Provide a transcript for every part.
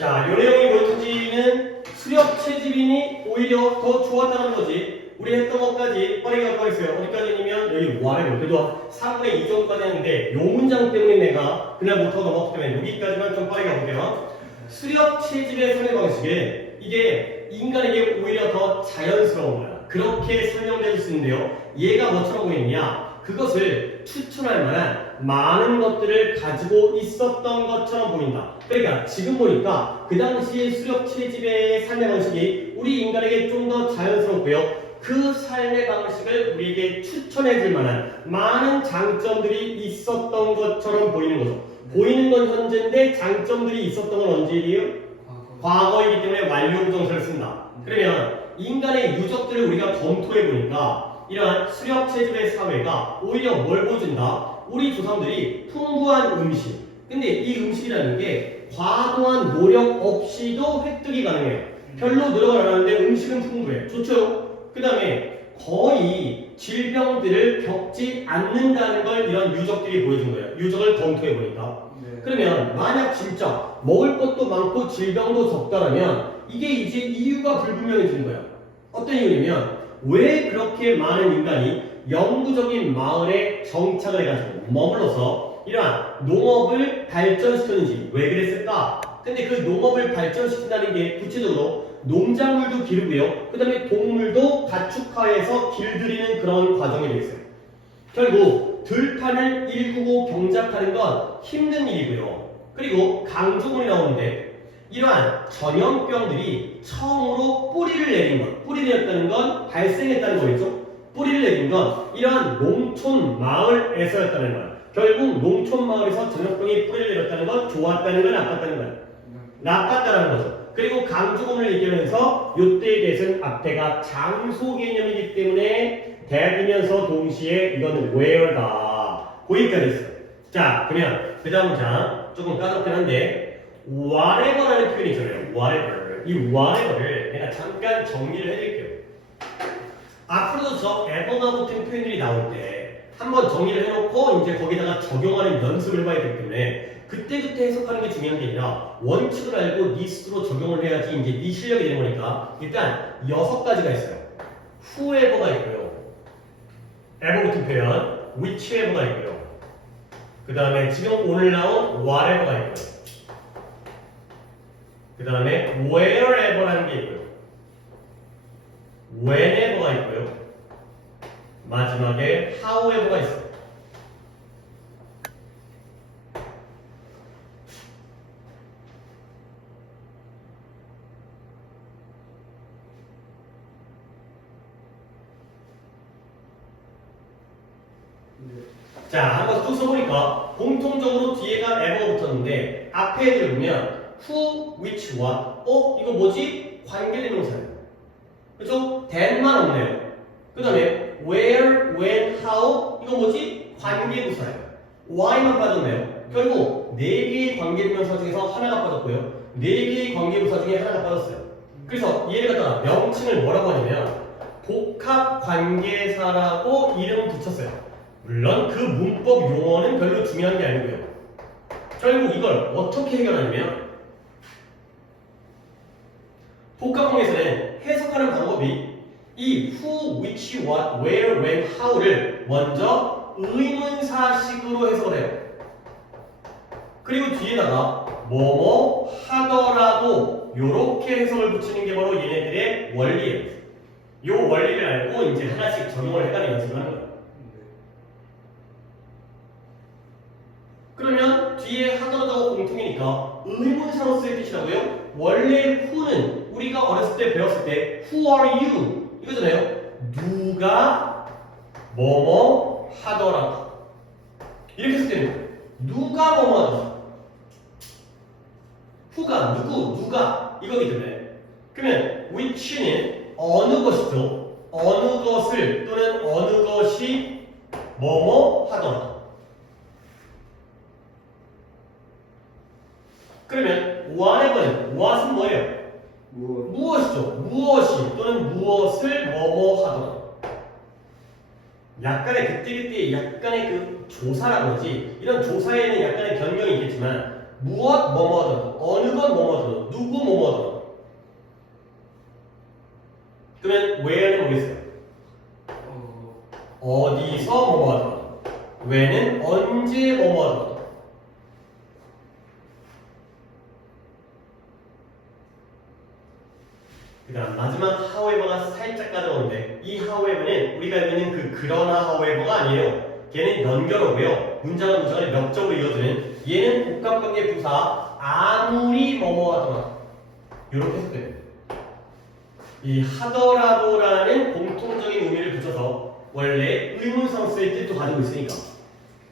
자, 요 내용이 뭐든지는 수력 채집인이 오히려 더 좋았다는 거지. 우리 했던 것까지 빠르게 갖고 가겠어요. 어디까지냐면 여기 와래로 그래도 3분의 2 정도까지 했는데 요 문장 때문에 내가 그날 못하고 넘어갔기 때문에 여기까지만 좀 빠르게 가볼게요. 수력 채집의 설명 방식은 이게 인간에게 오히려 더 자연스러운 거야. 그렇게 설명될 수 있는데요. 얘가 뭐처럼 보이느냐? 그것을 추천할 만한 많은 것들을 가지고 있었던 것처럼 보인다. 그러니까 지금 보니까 그 당시의 수력 채집의 삶의 방식이 우리 인간에게 좀 더 자연스럽고요. 그 삶의 방식을 우리에게 추천해 줄 만한 많은 장점들이 있었던 것처럼 보이는 거죠. 보이는 건 현재인데 장점들이 있었던 건 언제예요? 과거이기 때문에 완료 부정사를 쓴다. 그러면 인간의 유적들을 우리가 검토해 보니까 이러한 수력 채집의 사회가 오히려 뭘 보여준다? 우리 조상들이 풍부한 음식. 근데 이 음식이라는 게 과도한 노력 없이도 획득이 가능해요. 별로 노력을 안 하는데 음식은 풍부해. 좋죠? 그 다음에 거의 질병들을 겪지 않는다는 걸 이런 유적들이 보여준 거예요. 유적을 검토해 보니까. 그러면 만약 진짜 먹을 것도 많고 질병도 적다라면 이게 이제 이유가 불분명해지는 거야. 어떤 이유냐면 왜 그렇게 많은 인간이 영구적인 마을에 정착을 해가지고 머물러서 이러한 농업을 발전시켰는지 왜 그랬을까? 근데 그 농업을 발전시킨다는 게 구체적으로 농작물도 기르고요. 그 다음에 동물도 가축화해서 길들이는 그런 과정이 되겠어요. 결국 들판을 일구고 경작하는 건 힘든 일이고요. 그리고 강조문이 나오는데 이러한 전염병들이 처음으로 뿌리를 내린 것, 뿌리를 냈다는 건 발생했다는 거겠죠. 뿌리를 내린 건 이러한 농촌 마을에서였다는 거야. 결국 농촌 마을에서 전염병이 뿌리를 내렸다는 건 좋았다는 건 나빴다는 거야. 나빴다는 거죠. 그리고 강조문을 얘기하면서 이때에 대해서는 앞에가 장소 개념이기 때문에 대이면서 동시에 이건 where다. 거기까지 있어요. 자, 그러면 그 다음 문장 조금 까다롭긴 한데 whatever라는 표현이 있잖아요. whatever. 이 whatever를 내가 잠깐 정리를 해드릴게요. 앞으로도 저 ever나 같은 표현들이 나올 때 한번 정리를 해놓고 이제 거기다가 적용하는 연습을 해봐야 되기 때문에 그때그때 해석하는 게 중요한 게 아니라 원칙을 알고 네 스스로 적용을 해야지 이제 네 실력이 되는 거니까 일단 6가지가 있어요. whoever가 있고요. ever 같은 표현, whichever가 있고요. 그 다음에 지금 오늘 나온 whatever가 있고요. 그 다음에 wherever라는 게 있고요. whenever가 있고요. 마지막에 however가 있어요. 자, 한번 쭉 써보니까 공통적으로 뒤에가 ever가 붙었는데 앞에 애들 보면 who, which, what. 이거 뭐지? 관계대명사예요. 그렇죠? than만 없네요. 그 다음에 where, when, how. 이거 뭐지? 관계부사예요. why만 빠졌네요. 결국 4개의 관계대명사 중에서 하나가 빠졌고요. 4개의 관계부사 중에 하나가 빠졌어요. 그래서 얘를 갖다가 명칭을 뭐라고 하냐면 복합관계사라고 이름 붙였어요. 물론 그 문법 용어는 별로 중요한 게 아니고요. 결국 이걸 어떻게 해결하냐면 복합관계에서는 해석하는 방법이 이 who, which, what, where, when, how를 먼저 의문사식으로 해석을 해요. 그리고 뒤에다가 뭐뭐 하더라도 요렇게 해석을 붙이는 게 바로 얘네들의 원리예요. 요 원리를 알고 이제 하나씩 적용을 해가는 연습을 하는 거예요. 그러면 뒤에 하더라도 공통이니까 의문사로서의 뜻이라고요? 원래 who는 우리가 어렸을 때 배웠을 때 who are you? 이거잖아요. 누가 뭐뭐 하더라도 이렇게 했을 때는 누가 뭐뭐 하더라도 who가 누가 이거기 때문에 그러면 which는 어느 것이죠. 어느 것을 또는 어느 것이 뭐뭐 하더라도 그러면 whatever는 what은 뭐예요? 무엇이죠? 무엇이 또는 무엇을 뭐뭐 하더라도 약간의 그때그때 약간의 그 조사라는 거지 이런 조사에는 약간의 변경이 있겠지만 무엇 뭐뭐든 어느 것 뭐뭐든 누구 뭐뭐든 그러면 where는 뭐겠어요? 어디서 뭐뭐든 when은 언제 뭐뭐든 그 다음 마지막 however가 살짝 까다로운데 이 however는 우리가 알고 있는 그 그러나 however가 아니에요. 걔는 연결어고요. 문장과 문장을 역적으로 이어주는 얘는 복합관계 부사 아무리 뭐뭐 하더라 이렇게 해석돼요. 이 하더라도라는 공통적인 의미를 붙여서 원래 의문성스의 뜻도 가지고 있으니까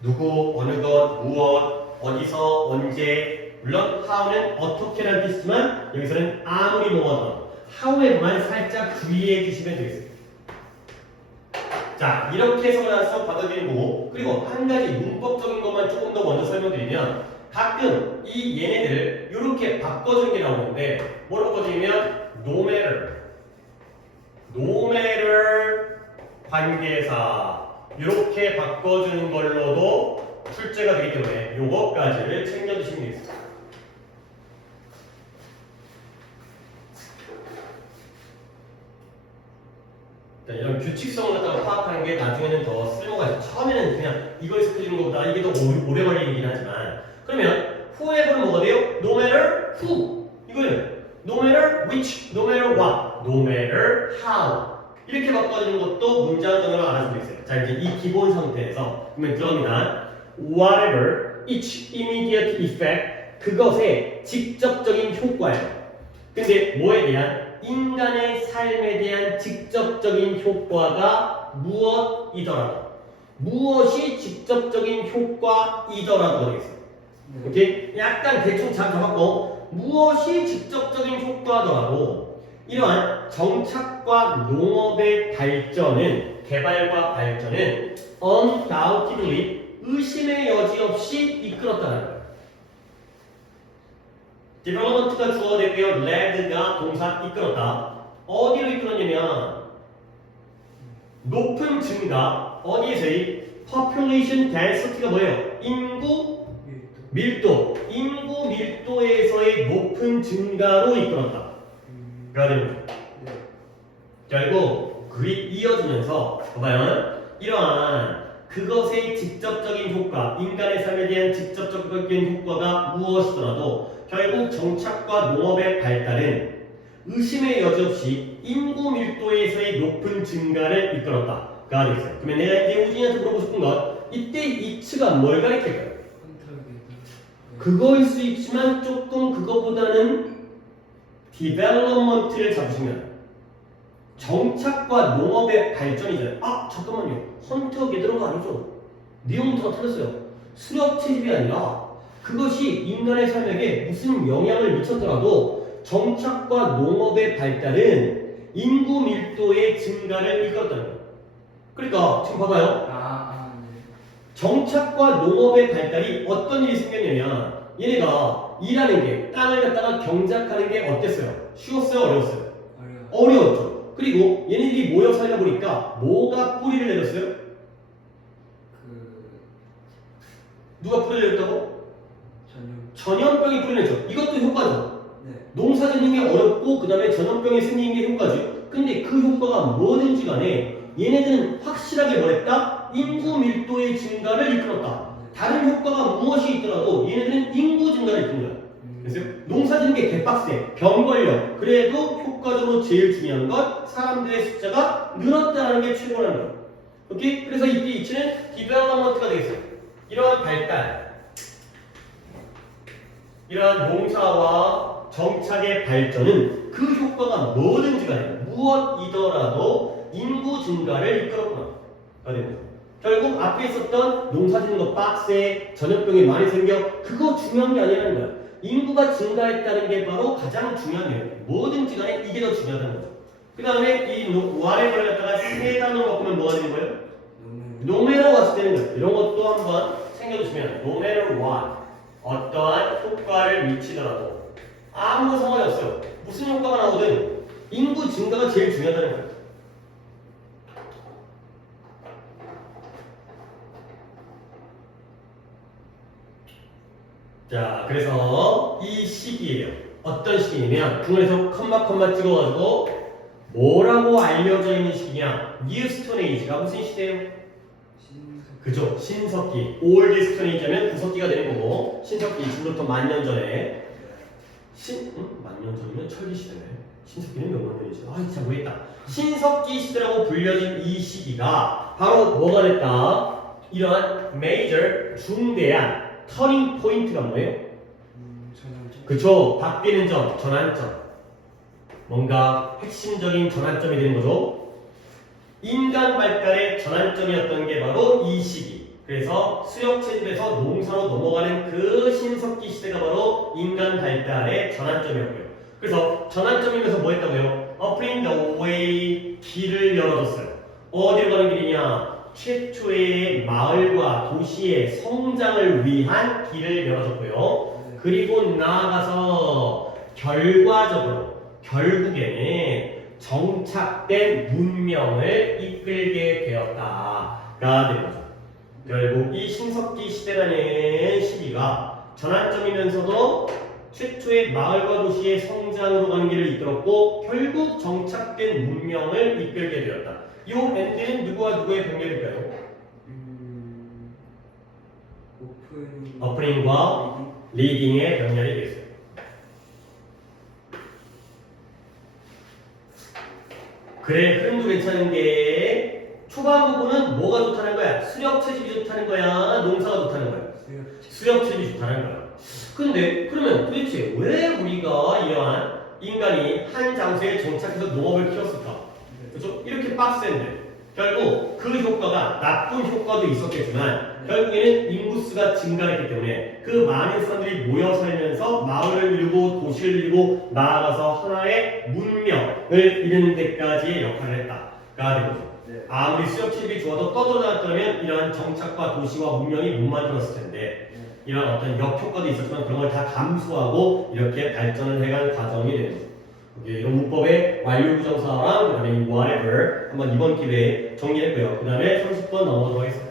누구, 어느 것, 무엇, 어디서, 언제 물론 how는 어떻게라는 뜻이지만 여기서는 아무리 뭐뭐하더라 however만 살짝 주의해 주시면 되겠습니다. 자, 이렇게 해석을 해서 받아들이는 거고 그리고 한 가지 문법적인 것만 조금 더 먼저 설명드리면 가끔 이 얘네들을 이렇게 바꿔주는 게 나오는데 뭐로 바꿔주냐면 no matter 관계사 이렇게 바꿔주는 걸로도 출제가 되기 때문에 요것까지를 챙겨주시면 되겠습니다. 이런 규칙성을 갖다가 파악하는 게 나중에는 더 쓸모가 있어요. 처음에는 그냥 이걸 스크리는 것보다 이게 더 오래 걸리긴 하지만 그러면 whoever는 뭐가 돼요? No matter who 이거는 no matter which, no matter what, no matter how 이렇게 바꿔주는 것도 문장전으로 알아주고 있어요. 자 이제 이 기본 상태에서 그러면 들어갑니다. Whatever each immediate effect 그것의 직접적인 효과예요. 근데 뭐에 대한? 인간의 삶에 대한 직접적인 효과가 무엇이더라도 무엇이 직접적인 효과이더라도 되겠어요. 오케이? 약간 대충 잘 잡았고 무엇이 직접적인 효과더라도 이러한 정착과 농업의 발전은 개발과 발전은 undoubtedly 의심의 여지 없이 이끌었다는 거예요. development가 주어가 되고요. led가 동사 이끌었다. 어디로 이끌었냐면 높은 증가 어디에서의 population density가 뭐예요? 인구 인구 밀도에서의 높은 증가로 이끌었다. 그래야 되는 거죠. 결국 글이 이어지면서 봐봐요. 이러한 그것의 직접적인 효과, 인간의 삶에 대한 직접적인 효과가 무엇이더라도 결국 정착과 농업의 발달은 의심의 여지 없이 인구 밀도에서의 높은 증가를 이끌었다가 되겠어요. 그러면 내가 이제 우진이한테 물어보고 싶은 건 이때 이츠가 뭘 가리킬까요? 그거일 수 있지만 조금 그거보다는 development를 잡으시면 정착과 농업의 발전이잖아요. 아 잠깐만요. 헌터 게더러가 아니죠. 내용부터가 틀렸어요. 수렵 채집이 아니라 그것이 인간의 삶에게 무슨 영향을 미쳤더라도 정착과 농업의 발달은 인구 밀도의 증가를 이끌었다는 거예요. 그러니까 지금 봐봐요. 정착과 농업의 발달이 어떤 일이 생겼냐면 얘네가 일하는 게 땅을 갖다가 경작하는 게 어땠어요? 쉬웠어요? 어려웠어요? 어려웠죠. 그리고 얘네들이 모여 살다 보니까 뭐가 뿌리를 내렸어요? 누가 뿌리를 내렸다고? 전염병이 뿌리를 내죠. 이것도 효과죠. 농사 짓는 게 어렵고 그 다음에 전염병이 생기는 게 효과죠. 근데 그 효과가 뭐든지 간에 얘네들은 확실하게 뭐랬다? 인구 밀도의 증가를 이끌었다. 다른 효과가 무엇이 있더라도 얘네들은 인구 증가를 이끈 거야. 그래서 농사 짓는 게 개빡세, 병 걸려. 그래도 효과적으로 제일 중요한 건 사람들의 숫자가 늘었다는 게 최고라는 거야. 오케이? 그래서 이때 이치는 디벨로먼트가 되겠어요. 이러한 발달, 이러한 농사와 정착의 발전은 그 효과가 뭐든지 간에 무엇이더라도 인구 증가를 이끌었구나. 결국 앞에 있었던 농사 짓는 거 빡세, 전염병이 많이 생겨 그거 중요한 게 아니라는 거야. 인구가 증가했다는 게 바로 가장 중요한 거예요. 뭐든지 간에 이게 더 중요하다는 거죠. 그 다음에 이 whatever를 갖다가 세 단어로 바꾸면 뭐가 되는 거예요? no matter가 왔을 때는 거예요. 이런 것도 한번 챙겨주시면 no matter what 어떠한 효과를 미치더라도 아무 상관이 없어요. 무슨 효과가 나오든 인구 증가가 제일 중요하다는 거예요. 자, 그래서 이 식이에요. 어떤 식이냐면 중간에서 컴마 찍어가지고 뭐라고 알려져 있는 식이냐? New Stone Age가 무슨 시대예요? 그죠? 신석기. Old Stone Age면 구석기가 되는 거고 신석기 지금부터 10,000년 전에 만년 전이면 철기 시대네. 신석기는 몇만 년이지? 아, 진짜 모르겠다. 신석기 시대라고 불려진 이 시기가 바로 뭐가 됐다? 이러한 major 중대한 터닝 포인트가 뭐예요? 전환점. 그쵸? 바뀌는 점, 전환점. 뭔가 핵심적인 전환점이 되는 거죠. 인간 발달의 전환점이었던 게 바로 이 시기. 그래서 수렵 채집에서 농사로 넘어가는 그 신석기 시대가 바로 인간 발달의 전환점이었고요. 그래서 전환점이면서 뭐 했다고요? Opening the way, 길을 열어줬어요. 어디로 가는 길이냐? 최초의 마을과 도시의 성장을 위한 길을 열어줬고요. 그리고 나아가서 결국에는 정착된 문명을 이끌게 되었다가 된 거죠. 결국 이 신석기 시대라는 시기가 전환점이면서도 최초의 마을과 도시의 성장으로 가는 길을 이끌었고 결국 정착된 문명을 이끌게 되었다. 이 엔드는 누구와 누구의 병렬일까요? 오프닝과 리딩의 병렬이 되겠어요. 그래, 흐름도 괜찮은 게 초반 부분은 뭐가 좋다는 거야? 수렵 채집이 좋다는 거야? 농사가 좋다는 거야? 수렵 채집이 좋다는 거야. 근데 그러면 도대체 왜 우리가 이러한 인간이 한 장소에 정착해서 농업을 키웠을까? 그렇죠? 이렇게 빡센데 결국 그 효과가 나쁜 효과도 있었겠지만 결국에는 인구수가 증가했기 때문에 그 많은 사람들이 모여 살면서 마을을 이루고 도시를 이루고 나아가서 하나의 문명을 이루는 데까지의 역할을 했다가 된 거죠. 아무리 수렵 채집이 좋아도 떠돌아다녔다면 이러한 정착과 도시와 문명이 못 만들었을 텐데 이런 어떤 역효과도 있었지만 그런 걸 다 감수하고 이렇게 발전을 해간 과정이 되는 거죠. 이런 문법의 완료 부정사랑 그다음에 이 whatever 한번 이번 기회에 정리했고요. 그 다음에 30번 넘어가도록 하겠습니다.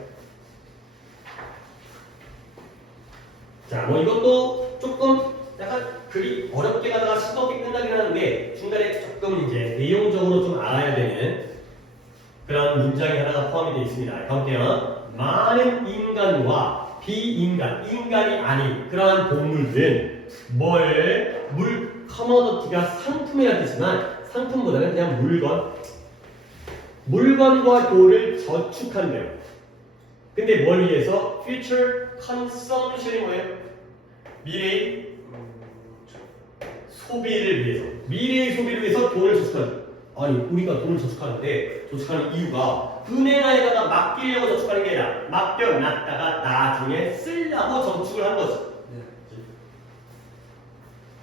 자, 뭐 이것도 조금 약간 글이 어렵게 가다가 싱겁게 끝나긴 하는데 중간에 조금 이제 내용적으로 좀 알아야 되는 그런 문장이 하나가 포함이 되어 있습니다. 가볼게요. 많은 인간과 비인간, 인간이 아닌 그러한 동물들은 커머더티가 상품이라 뜻이지만 상품보다는 그냥 물건과 도를 저축한대요. 근데 뭘 위해서? future consumption이 뭐예요? 미래의 소비를 위해서. 미래의 소비를 위해서 돈을 저축하는. 아니, 우리가 돈을 저축하는데 저축하는 이유가 은행에다가 맡기려고 저축하는 게 아니라 맡겨놨다가 나중에 쓰려고 저축을 한 거지.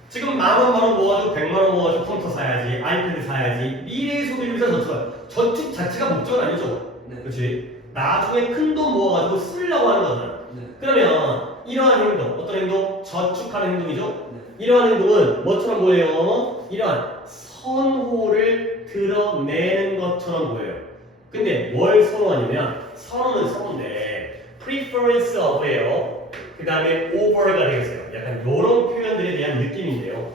지금 10,000원 모아가지고 100만원 모아가지고 컴퓨터 사야지, 아이패드 사야지. 미래의 소비를 위해서 저축하는. 저축 자체가 목적은 아니죠. 그렇지? 나중에 큰 돈 모아가지고 쓰려고 하는 거잖아. 그러면 이러한 행동, 어떤 행동? 저축하는 행동이죠. 이러한 행동은 뭐처럼 보여요? 이러한 선호를 드러내는 것처럼 보여요. 근데 뭘 선호하냐면 선호는 선호인데 preference of예요. 그 다음에 over가 되겠어요. 약간 이런 표현들에 대한 느낌인데요.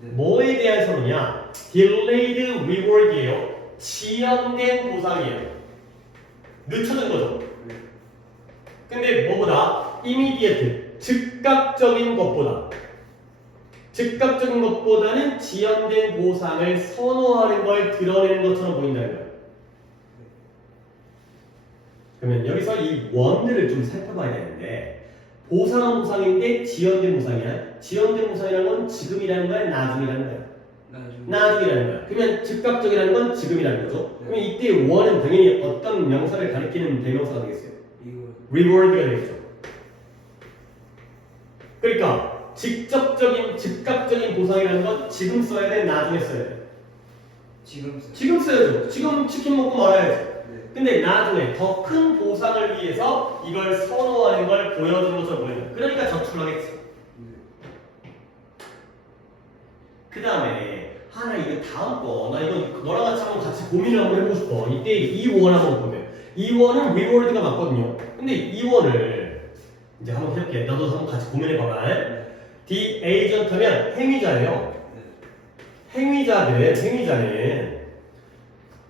뭐에 대한 선호냐? delayed reward이에요. 지연된 보상이에요. 늦춰진 거죠. 근데 뭐보다 immediate, 즉각적인 것보다는 지연된 보상을 선호하는 걸 드러내는 것처럼 보인다는 거예요. 그러면 여기서 이 원들을 좀 살펴봐야 되는데 보상은 보상인데 지연된 보상이야. 지연된 보상이라는 건 지금이라는 거야? 나중이라는 거야? 나중이라는 거야. 그러면 즉각적이라는 건 지금이라는 거죠. 그러면 이때 원은 당연히 어떤 명사를 가리키는 대명사가 되겠어요? reward가 되겠죠. 그러니까 즉각적인 보상이라는 건 지금 써야 돼? 나중에 써야 돼? 지금 써야죠. 지금 치킨 먹고 말아야지. 근데 나중에 더 큰 보상을 위해서 이걸 선호하는 걸 보여주는 것처럼 보여요. 그러니까 저축을 하겠지. 그 다음에 하나 이거 다음 거 나 이거 너랑 같이 고민을 한번 해보고 싶어. 이때 이 원 한번 보면 이 원은 reward가 맞거든요. 근데 이 원을 이제 한번 해볼게. 너도 한번 같이 고민해봐봐. 네. The agent면 행위자예요. 네. 행위자는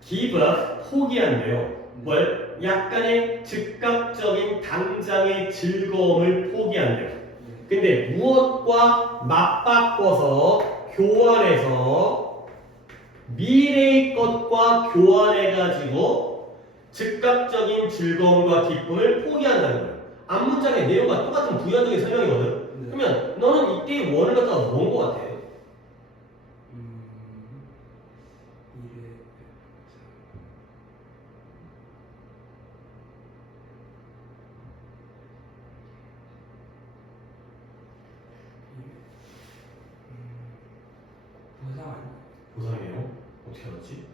give up, 포기한대요. 뭘? 약간의 즉각적인 당장의 즐거움을 포기한대요. 근데 무엇과 맞바꿔서 교환해서 미래의 것과 교환해가지고 즉각적인 즐거움과 기쁨을 포기한다는 거예요. 앞문장의 내용과 똑같은 부연적인 설명이거든. 네. 그러면 너는 이때 원을 갖다가 뭔 것 같아? 미래 보상 아니야? 보상이에요? 어떻게 알았지?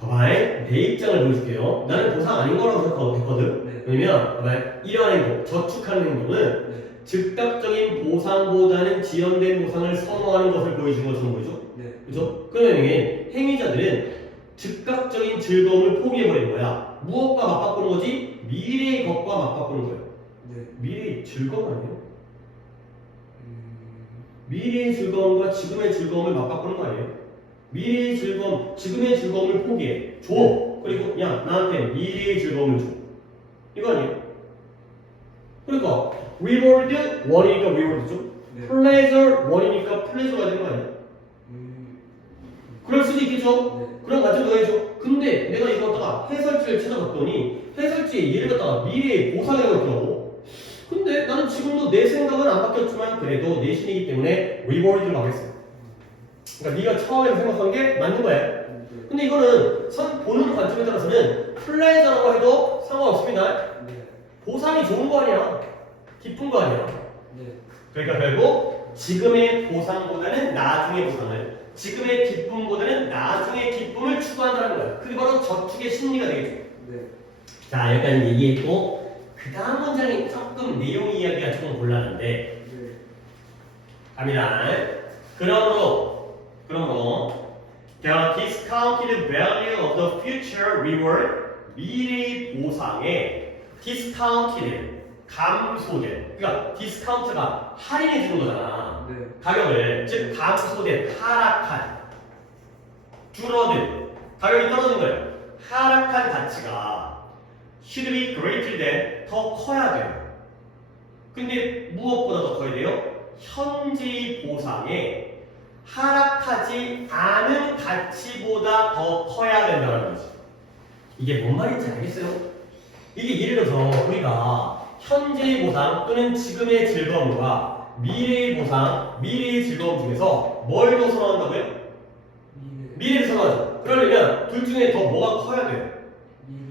봐봐, 내 입장을 보여줄게요. 나는 보상 아닌 거라고 생각했거든. 네. 왜냐면 봐봐, 이러한 행동, 저축하는 행동은 네. 즉각적인 보상보다는 지연된 보상을 선호하는 것을 보여주는 것처럼 보이죠? 네. 그죠? 그러면 행위자들은 즉각적인 즐거움을 포기해버리는 거야. 무엇과 맞바꾸는 거지? 미래의 것과 맞바꾸는 거예요. 네. 미래의 즐거움 아니에요? 미래의 즐거움과 지금의 즐거움을 맞바꾸는 거 아니에요? 미래의 즐거움, 지금의 즐거움을 포기해. 줘. 그리고 야, 나한테 미래의 즐거움을 줘. 이거 아니에요? 그러니까 reward, 원이니까 reward죠. 네. pleasure, 원이니까 pleasure가 되는 거 아니에요? 그럴 수도 있겠죠? 네. 그럼 맞죠? 넣어야죠. 근데 내가 이거 갖다가 해설지를 찾아봤더니 해설지에 얘를 갖다가 미래의 보상이라고 했더라고. 근데 나는 지금도 내 생각은 안 바뀌었지만 그래도 내신이기 때문에 reward를 가겠어요. 그러니까 네가 처음에 생각한 게 맞는 거야. 네. 근데 이거는 보는 관점에 따라서는 플레저라고 해도 상관없습니다. 네. 보상이 좋은 거 아니야. 기쁜 거 아니야. 네. 그러니까 결국 지금의 보상보다는 나중의 보상을, 지금의 기쁨보다는 나중의 기쁨을 추구한다는 거야. 그게 바로 저축의 심리가 되겠죠. 네. 자, 여기까지 얘기했고 그 다음 문장이 조금 내용 이야기가 조금 곤란한데 네. 갑니다. 그러므로 the discounted value of the future reward, 미래의 보상에 discounted, 감소된, 그러니까 디스카운트가 할인해 주는 거잖아. 네. 가격을, 즉 감소된, 하락한, 줄어든, 가격이 떨어진 거예요. 하락한 가치가 should be greater than, 더 커야 돼요. 근데 무엇보다 더 커야 돼요? 현재의 보상에 하락하지 않은 가치보다 더 커야 된다는 거지. 이게 뭔 말인지 알겠어요? 이게 예를 들어서 우리가 현재의 보상 또는 지금의 즐거움과 미래의 보상, 미래의 즐거움 중에서 뭘 더 선호한다고요? 미래를 선호하죠. 그러려면 둘 중에 더 뭐가 커야 돼요?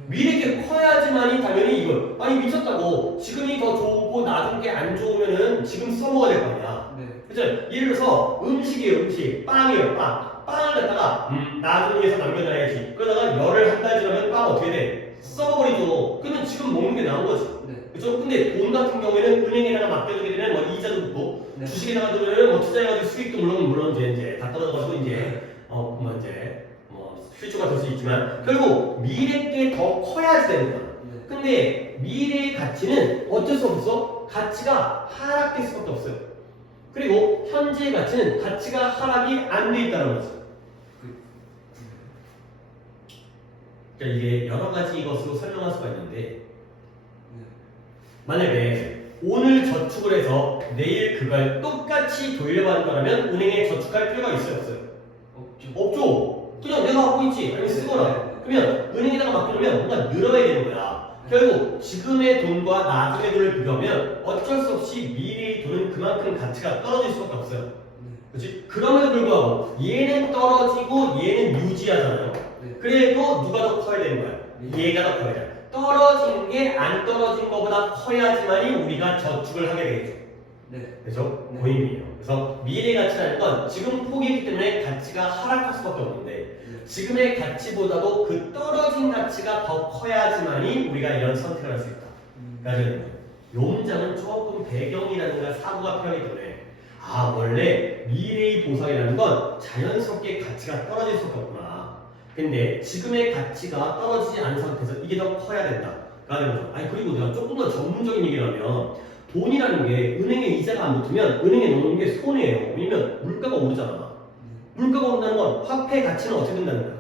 미래게 커야지만이 당연히 이걸 아니 미쳤다고 지금이 더 좋고 나중 게 안 좋으면은 지금 써먹어야 될 거 아니야. 네. 그죠? 예를 들어서 음식이에요, 음식. 빵이에요, 빵. 빵을 갖다가 나중에 해서 남겨놔야지. 그러다가 열흘 한 달 지나면 빵 어떻게 돼? 썩어버리죠. 그러면 지금 먹는 게 나은 거지. 네. 그죠? 근데 돈 같은 경우에는 은행에다가 맡겨두게 되면 뭐 이자도 붙고 네. 주식에다가 두면 뭐 투자해가지고 수익도 물론 이제 다 떨어져가지고 이제 뭐 이제 뭐 실수가 될 수 있지만 결국 미래 게 더 커야지 되는 거야. 네. 근데 미래의 가치는 어쩔 수 없어. 가치가 하락될 수밖에 없어요. 그리고 현재의 가치는 가치가 하락이 안 돼 있다는 거지. 그러니까 이게 여러 가지 것으로 설명할 수가 있는데 만약에 오늘 저축을 해서 내일 그걸 똑같이 돌려받을 거라면 은행에 저축할 필요가 있어요, 없어요? 없죠. 없죠. 그냥 내가 갖고 있지, 아니면 쓰거나. 네. 그러면 은행에다가 맡겨놓으면 뭔가 늘어야 되는 거야. 결국 지금의 돈과 나중의 돈을 비교하면 어쩔 수 없이 미래의 돈은 그만큼 가치가 떨어질 수밖에 없어요. 그렇지? 그럼에도 불구하고 얘는 떨어지고 얘는 유지하잖아요. 네. 그래도 누가 더 커야 되는 거야? 얘가 더 커야 돼. 떨어진 게 안 떨어진 것보다 커야지만이 우리가 저축을 하게 되겠죠. 네. 그래서 네. 고임이에요. 그래서 미래 가치라는 건 지금 포기했기 때문에 가치가 하락할 수밖에 없는데 지금의 가치보다도 그 떨어진 가치가 더 커야지만이 우리가 이런 선택을 할 수 있다. 그러니까 요 문장은 조금 배경이라든가 사고가 필요하기 때문에 원래 미래의 보상이라는 건 자연스럽게 가치가 떨어질 수밖에 없구나. 근데 지금의 가치가 떨어지지 않은 상태에서 이게 더 커야 된다. 라는 거죠. 아니 그리고 내가 조금 더 전문적인 얘기를 하면 돈이라는 게 은행에 이자가 안 붙으면 은행에 넣는 게 손해예요. 왜냐면 물가가 오르잖아. 물가가 오른다는 건 화폐 가치는 어떻게 된다는 거야?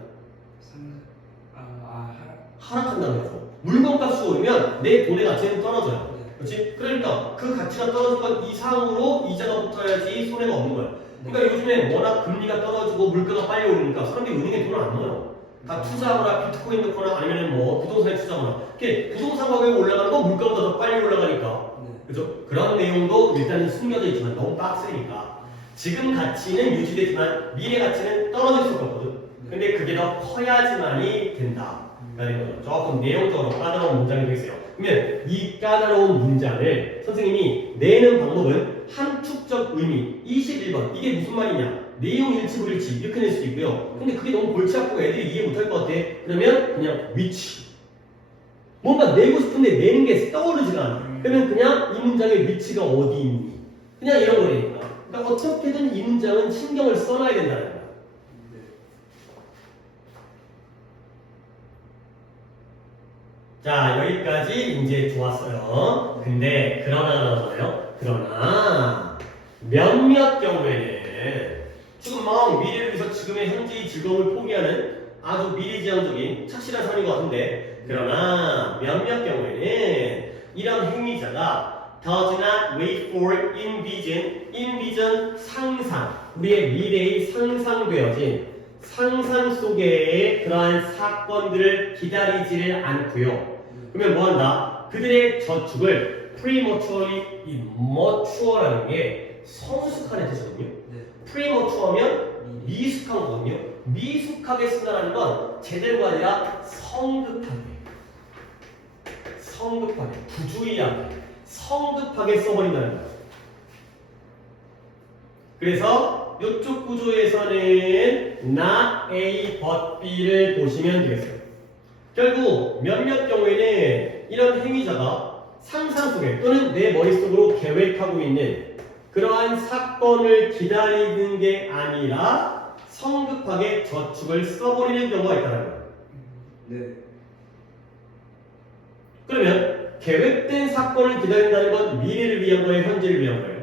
하락한다는 거죠. 물건값이 오르면 내 돈의 가치는 떨어져요. 그렇지? 그러니까 그 가치가 떨어진 건 이상으로 이자가 붙어야지 손해가 없는 거야. 그러니까 요즘에 워낙 금리가 떨어지고 물가가 빨리 오르니까 사람들이 은행에 돈을 안 넣어요. 다 투자하거나 비트코인 넣거나 아니면 뭐 부동산에 투자하거나. 이렇게 부동산 가격이 올라가는 건 물가보다 더 빨리 올라가니까. 그죠? 그런 내용도 일단은 숨겨져 있지만 너무 빡세니까. 지금 가치는 유지되지만 미래 가치는 떨어질 수가 없거든. 근데 그게 더 커야지만이 된다. 라는 거죠. 조금 내용적으로 까다로운 문장이 되겠어요. 그러면 이 까다로운 문장을 선생님이 내는 방법은 함축적 의미 21번 이게 무슨 말이냐 내용 일치 불일치 이렇게 낼 수도 있고요. 근데 그게 너무 골치 아프고 애들이 이해 못할 것 같아. 그러면 그냥 위치 뭔가 내고 싶은데 내는 게 떠오르지가 않아. 그러면 그냥 이 문장의 위치가 어디 있니 그냥 이런 거니까. 그러니까 어떻게든 이 문장은 신경을 써놔야 된다는 거야. 자 여기까지 이제 좋았어요. 근데 그러나 나오잖아요. 그러나 몇몇 경우에는 지금 막 미래를 위해서 지금의 현재의 즐거움을 포기하는 아주 미래지향적인 착실한 삶인 것 같은데 그러나 몇몇 경우에는 이런 행위자가 does not wait for envision 상상 우리의 미래의 상상되어진 상상 속의 그러한 사건들을 기다리지를 않고요. 그러면 뭐한다? 그들의 저축을 prematurely, 이 mature라는 게 성숙하는 뜻이거든요. premature면 미숙한 거거든요. 미숙하게 쓴다는 건 제대로가 아니라 성급하게, 부주의하게, 성급하게 써버린다는 거예요. 그래서 이쪽 구조에서는 not A but B를 보시면 되겠어요. 결국 몇몇 경우에는 이런 행위자가 상상 속에 또는 내 머릿속으로 계획하고 있는 그러한 사건을 기다리는 게 아니라 성급하게 저축을 써버리는 경우가 있다는 거예요. 네. 그러면 계획된 사건을 기다린다는 건 미래를 위한 거예요, 현재를 위한 거예요?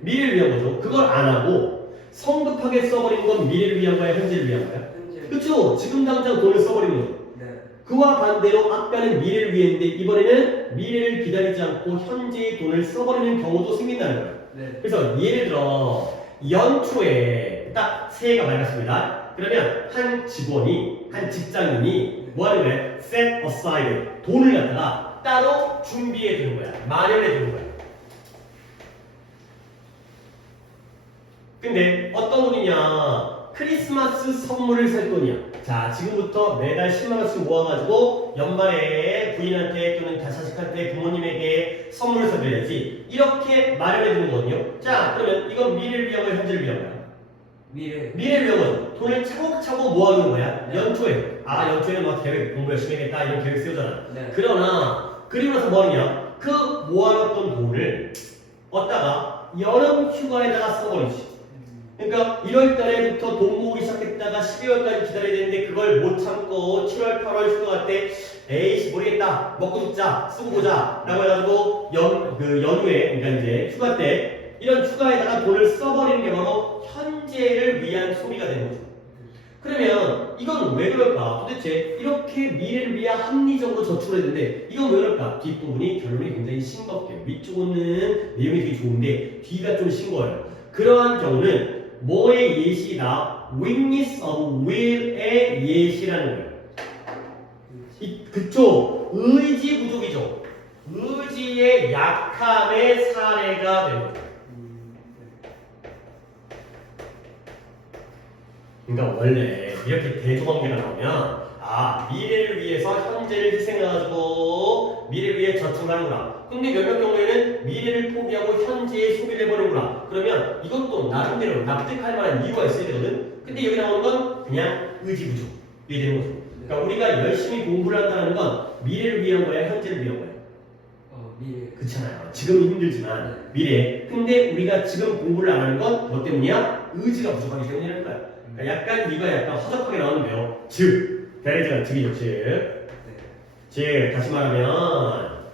미래를 위한 거죠. 그걸 안 하고 성급하게 써버리는 건 미래를 위한 거야, 현재를 위한 거야? 그렇죠. 지금 당장 돈을 써버리는 거죠. 네. 그와 반대로 아까는 미래를 위했는데 이번에는 미래를 기다리지 않고 현재의 돈을 써버리는 경우도 생긴다는 거예요. 네. 그래서 예를 들어 연초에 딱 새해가 밝았습니다. 그러면 한 직원이, 한 직장인이 뭐 하는 거예요? set aside 돈을 갖다가 따로 준비해 두는 거야. 마련해 두는 거야. 근데 어떤 돈이냐? 크리스마스 선물을 살 돈이야. 자, 지금부터 매달 10만원씩 모아가지고 연말에 부인한테 또는 자식한테 부모님에게 선물을 사드려야지. 이렇게 마련해 두는 거거든요. 자, 그러면 이건 미래를 위한 거야, 현재를 위한 거야? 미래를 위한 거죠. 돈을 차곡차곡 모아두는 거야. 네. 연초에. 아, 연초에는 막 계획, 공부 열심히 해야겠다. 이런 계획 세우잖아. 네. 그러나, 그리고 나서 뭐 하느냐? 그 모아놨던 돈을 얻다가 여름 휴가에다가 써버리지. 그러니까 1월 달에부터 돈 모으기 시작했다가 12월까지 기다려야 되는데 그걸 못 참고 7월, 8월 휴가 때 에이씨 모르겠다 먹고 죽자 쓰고 보자 라고 해가지고 연후에 그러니까 이제 휴가 때 이런 휴가에다가 돈을 써버리는 게 바로 현재를 위한 소비가 되는 거죠. 그러면 이건 왜 그럴까? 도대체 이렇게 미래를 위한 합리적으로 저축을 했는데 이건 왜 그럴까? 뒷부분이 결론이 굉장히 싱겁게 위쪽은 내용이 되게 좋은데 뒤가 좀 싱거워요. 그러한 경우는 뭐의 예시다? weakness of will의 예시라는 거예요. 그쵸? 의지 부족이죠. 의지의 약함의 사례가 되는 거죠. 그러니까 원래 이렇게 대조관계가 나오면 아 미래를 위해서 현재를 희생해가지고 미래를 위해 저축을 하는구나. 근데 몇몇 경우에는 미래를 포기하고 현재에 소비를 해버리는구나. 그러면 이것도 나름대로 납득할 만한 이유가 있어야 되거든. 근데 여기 나오는 건 그냥 의지 부족 이게 되는 거죠. 그러니까 우리가 열심히 공부를 한다는 건 미래를 위한 거야, 현재를 위한 거야? 미래. 그렇잖아요. 지금 힘들지만 미래. 근데 우리가 지금 공부를 안 하는 건 뭐 때문이야? 의지가 부족하기 때문이라는 거야. 그러니까 약간 이거 약간 허접하게 나오는데요. 즉, 대리전 즉이죠, 즉. 즉 다시 말하면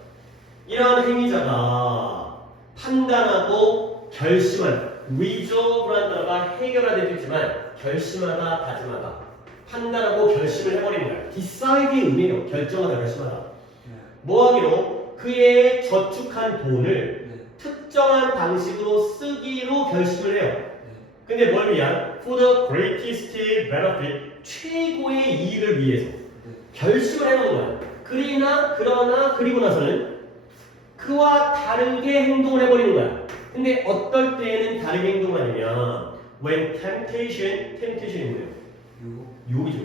이러한 행위자가 판단하고 결심한 resolve라는 단어가 해결하는 뜻이지만 결심하다, 다짐하다, 판단하고 결심을 해버리는 거야. decide의 의미예요. 결정하다, 결심하다. 네. 뭐 하기로 그의 저축한 돈을 네. 특정한 방식으로 쓰기로 결심을 해요. 네. 근데 뭘 위한? For the greatest benefit, 최고의 이익을 위해서 네. 결심을 해놓은 거야. 그러나 그리고 나서는 그와 다르게 행동을 해버리는 거야. 근데 어떨 때에는 다르게 행동하냐면 when temptation이 뭐예요? 유혹이죠.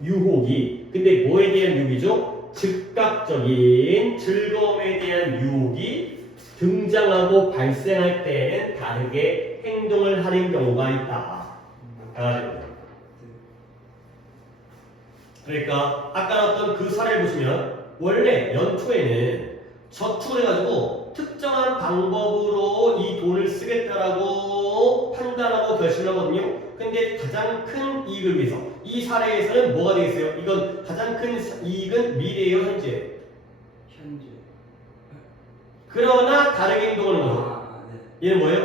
유혹이. 근데 뭐에 대한 유혹이죠? 즉각적인 즐거움에 대한 유혹이 등장하고 발생할 때에는 다르게 행동을 하는 경우가 있다. 그러니까 아까 나왔던 그 사례를 보시면 원래 연초에는 저축을 해가지고 특정한 방법으로 이 돈을 쓰겠다라고 판단하고 결심을 하거든요. 근데 가장 큰 이익을 위해서 이 사례에서는 뭐가 되겠어요? 이건 가장 큰 이익은 미래예요, 현재예요? 현재. 그러나 다르게 행동하는 거죠. 아, 네. 얘는 뭐예요?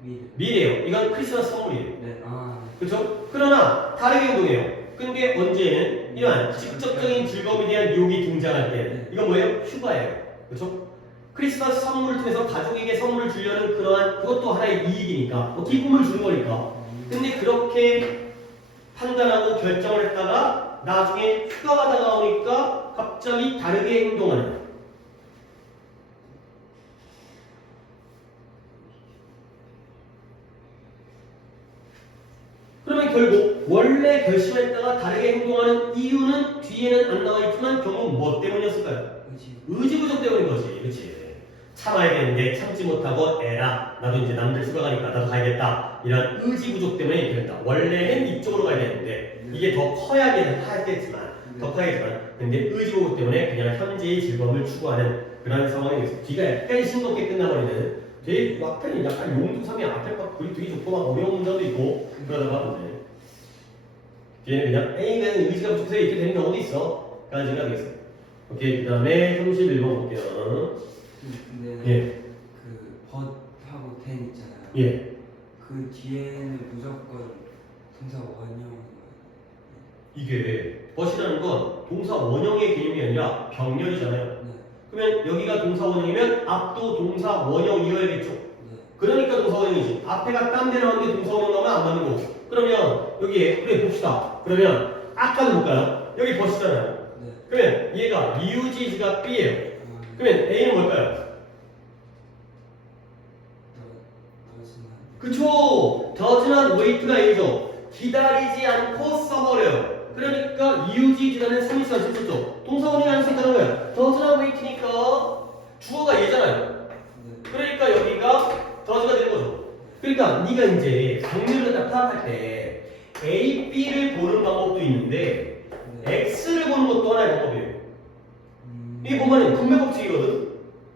미래. 미래예요. 이건 크리스마스 선물이에요. 네. 아. 그렇죠? 그러나 다르게 행동해요. 근데 언제는 이러한 직접적인 즐거움에 대한 유혹이 등장할 때 이건 뭐예요? 휴가예요. 그렇죠? 크리스마스 선물을 통해서 가족에게 선물을 주려는 그러한 그것도 하나의 이익이니까 뭐 기쁨을 주는 거니까. 근데 그렇게 판단하고 결정을 했다가 나중에 휴가가 다가오니까 갑자기 다르게 행동하는. 그러면 결국 원래 결심했다가 다르게 행동하는 이유는 뒤에는 안 나와 있지만 결국 뭐 때문이었을까요? 의지 부족 때문인 거지. 그렇지? 참아야 되는데 참지 못하고 에라 나도 이제 남들 휴가 가니까 나도 가야겠다. 이런 의지 부족 때문에 이렇게 된다. 원래는 이쪽으로 가야 되는데 이게 더 커야겠지만 더 커야겠지만 근데 의지 부족 때문에 그냥 현재의 즐거움을 추구하는 그런 상황이 됐어. 뒤가 약간 싱겁게 끝나버리는 되게 약간 용두삼이 앞에 막 그리 되게 좋고 막 어려운 문장도 있고 그러다가 이제 뒤에는 그냥 A가 의지가 부족해서 이렇게 되는 경우도 있어. 라는 생각이 있어요. 오케이, 그 다음에 31번 볼게요. 근데 예. 그 벗하고 된 있잖아요. 예. 그 뒤에는 무조건 동사 원형. 이게 벗이라는 건 동사 원형의 개념이 아니라 병렬이잖아요. 네. 그러면 여기가 동사 원형이면 앞도 동사 원형이어야겠죠. 네. 그러니까 동사 원형이지. 앞에가 딴 데 나왔는데 동사 원형 나오면 안 맞는 거고. 그러면 여기에 그래 봅시다. 그러면 아까는 볼까요? 여기 벗이잖아요. 네. 그러면 얘가 리우지즈가 B예요. 아, 그러면 A는 뭘까요? 그쵸. does not wait가 A죠. 기다리지 않고 써버려요. 그러니까 이유지지라는 3일상 실수죠. 동사원이 안 쓰니까 거예요. does not wait니까 주어가 얘잖아요. 네. 그러니까 여기가 does가 되는 거죠. 그러니까 네가 이제 정렬을 딱 파악할 때 A, B를 보는 방법도 있는데 네. X를 보는 것도 하나의 방법이에요. 이게 보면은 분배 법칙이거든.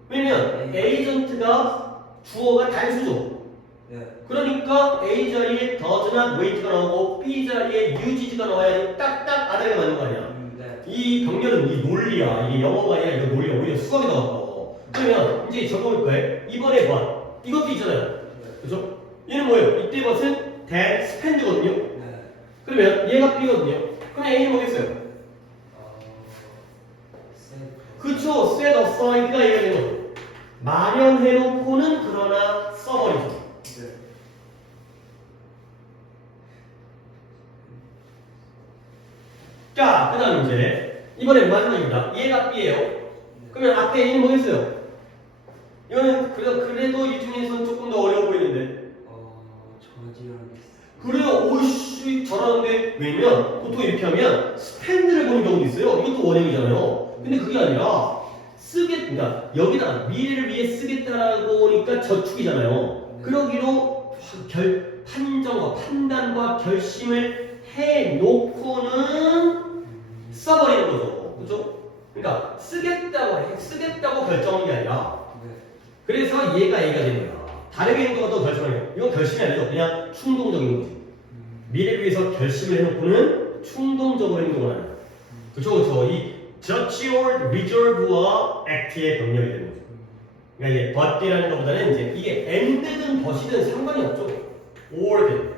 왜냐면 에이전트가 주어가 단수죠. 네. 그러니까 A 자리에 does not wait가 나오고 B 자리에 use가 나와야지 딱딱 아다리가 맞는 거 아니야. 네. 이 병렬은 이 논리야. 이게 영어가 아니라 이거 논리야. 오히려 수학이 나왔고. 그러면 이제 적어볼 거예요. 이번에 뭐 이것도 있잖아요. 그죠? 얘는 뭐예요? 이때 것은 that spend거든요. 네. 그러면 얘가 B거든요. 그럼 A는 뭐겠어요? 그쵸. set aside가 얘가 되는 거죠. 마련해놓고는 그러나 써버리죠. 네. 자, 그 다음 이제 이번에 마지막입니다. 얘가 B예요. 그러면 앞에 A는 뭐겠어요? 이거는 그래도 이 중에서는 조금 더 어려워 보이는데. 저지랑 그래요. 오이씨 잘하는데. 왜냐면 보통 이렇게 하면 스펜드를 보는 경우도 있어요. 이것도 원형이잖아요. 근데 그게 아니라 쓰겠다. 여기다가 미래를 위해 쓰겠다라고 하니까 저축이잖아요. 그러기로 판정과 판단과 결심을 해놓고는 써버리는 거죠. 그죠? 그러니까 쓰겠다고 결정한 게 아니라 그래서 얘가 되는 거야. 다르게 행동하도 결정하는 거야. 이건 결심이 아니죠. 그냥 충동적인 거지. 미래를 위해서 결심을 해놓고는 충동적으로 행동을 하는 거야. 그쵸. 이 Judicial Reserve와 Act의 병렬이 되는 거죠. 그러니까 이제 but이라는 것보다는 이제 이게 and든 but이든 상관이 없죠. or든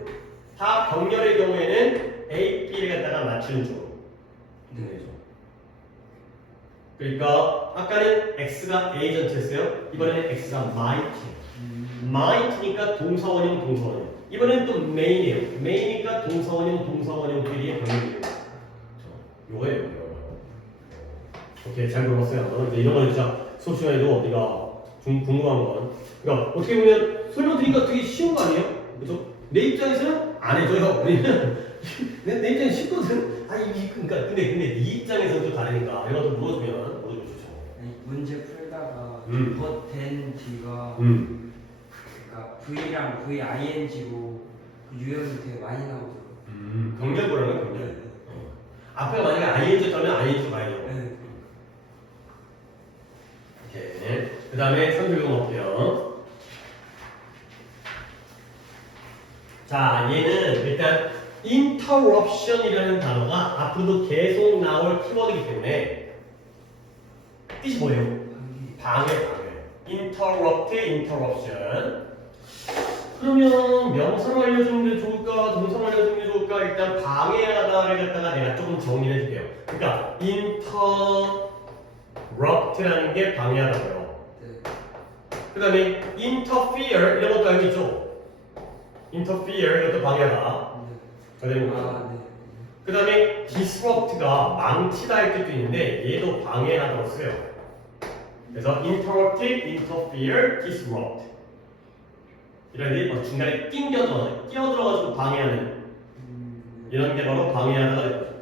다 병렬의 경우에는 A, B를 갖다가 맞추는 쪽으로 되는 거죠. 그러니까 아까는 X가 에이전트였어요. 이번에는 X가 might. might니까 동사원형 동사원형. 이번엔 또 main이에요. main이니까 동사원형 동사원형끼리의 병렬이에요. 요거예요. 오케이, 잘 물어봤어요. 근데 이런 거는 진짜 수업 시간에도 우리가 궁금한 건, 그러니까 어떻게 보면 설명드리기가 되게 쉬운 거 아니에요? 그렇죠? 내 입장에서는 안 해줘요. 왜냐면 내 입장에 쉽거든. 그러니까 근데 네 입장에서는 또 다르니까 이런 것도 물어주면 좋죠. 아니, 문제 풀다가 된 뒤가 그러니까 V랑 VING로 그 유형이 되게 많이 나오더라고요. 병렬보라는 병렬. 앞에 만약에 ING였다면 ING 봐야죠. 네. 오케이. 그 다음에 선택을 볼게요. 자, 얘는 일단 interruption이라는 단어가 앞으로도 계속 나올 키워드이기 때문에 뜻이 뭐예요? 방해. interrupt, interruption. 그러면 명사로 알려주는 게 좋을까, 동사로 알려주는 게 좋을까? 일단 방해하다를 갖다가 내가 조금 정리해 줄게요. 그러니까 interrupt라는 게 방해하다고요. 네. 그 다음에 interfere 이런 것도 알겠죠? interfere 이것도 방해하다. 네. 되는 거죠. 네. 그 다음에 disrupt가 망치다 할 뜻도 있는데 얘도 방해하다고 써요. 그래서 interrupt, interfere, disrupt 이런 게 중간에 끼어들어가지고 방해하는 이런 게 바로 방해하다가 되는 거죠.